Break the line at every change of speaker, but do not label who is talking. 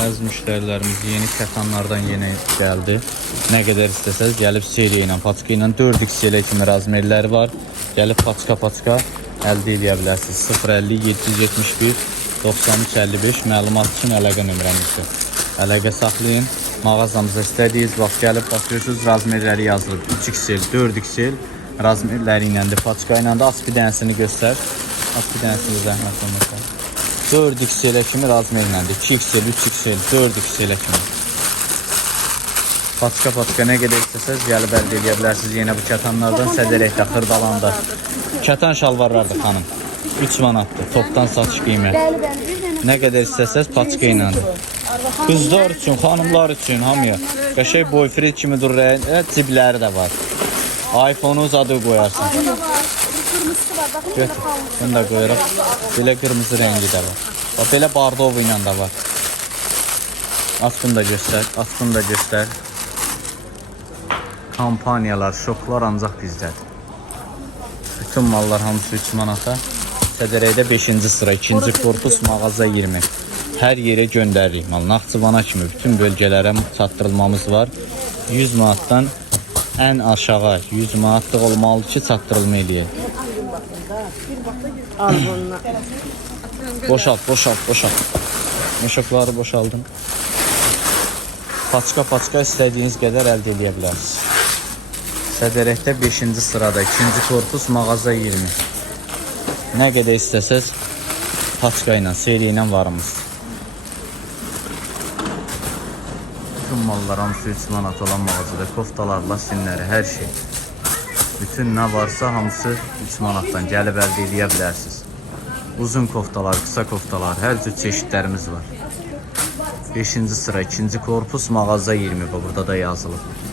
Bəzi müştərilərimiz yeni kətanlardan yeni gəldi. Nə qədər istəsəz gəlib seriya ilə, paçka ilə 4x kimi razmerləri var. Gəlib paçka-paçka əldə edə bilərsiniz. 050 771 93 55 məlumat üçün əlaqə nömrəmizdir. Əlaqə saxlayın. Mağazamıza istədiyiniz vaxt gəlib baxıyorsunuz, razmerləri yazılıb. 3xl, 4xl razmerləri ilə də, paçka ilə də aspi dənəsini göstər. Aspi dənəsini zəhmət olmasa. 4xl kimi razmer iləndir. 2xl, 3xl, 4xl kimi. Paçka nə qədər istəsəz gəlib əldə edə bilərsiniz. Yenə bu kətanlardan Sədərəkdə, Xırdalanda. Kətan şalvarlardır xanım. 3 manatdır. Topdan satış qiyməti. Nə qədər istəsəz paçka ilə. Qızlar üçün, xanımlar üçün, hamıya. Qəşəng boyfriend kimi durur. ə, Cibləri də var. iPhone-u uzadı qoyarsan.
Burada var. Bir kırmızısı var. Bakın
Göt.
burada kalmış.
Bunu da qoyarıq. Belə qırmızı rəngi də var. Bax belə bardov ilə də var. Aslını da göstər, aslını da göstər. Kampaniyalar, şoklar ancaq bizdədir. Bütün mallar hamısı 3 manata. Sədərəkdə 5-ci sıra, 2-ci korpus, mağaza 20. Hər yerə göndəririk mal. Naxçıvana kimi bütün bölgələrə çatdırılmamız var. 100 manatdan ən aşağı 100 manatlıq olmalı ki, çatdırılma eləyək. Boşalt, boşalt, boşalt. Meşokları boşaldım. Paçka paçka istədiyiniz qədər əldə edə bilərsiniz. Sədərəkdə 5-ci sırada 2-ci korpus mağaza 20. Nə qədər istəsəz paçka ilə, seriya ilə varımız. Bütün mallar hamısı 3 manat olan mağazada koftalar, lasinləri, hər şey. Bütün nə varsa hamısı 3 manatdan gəlib əldə edə. Uzun koftalar, kısa koftalar, hər cür çeşidlərimiz var. 5-ci sıra, 2-ci korpus, mağaza 20 bu burada da yazılıb.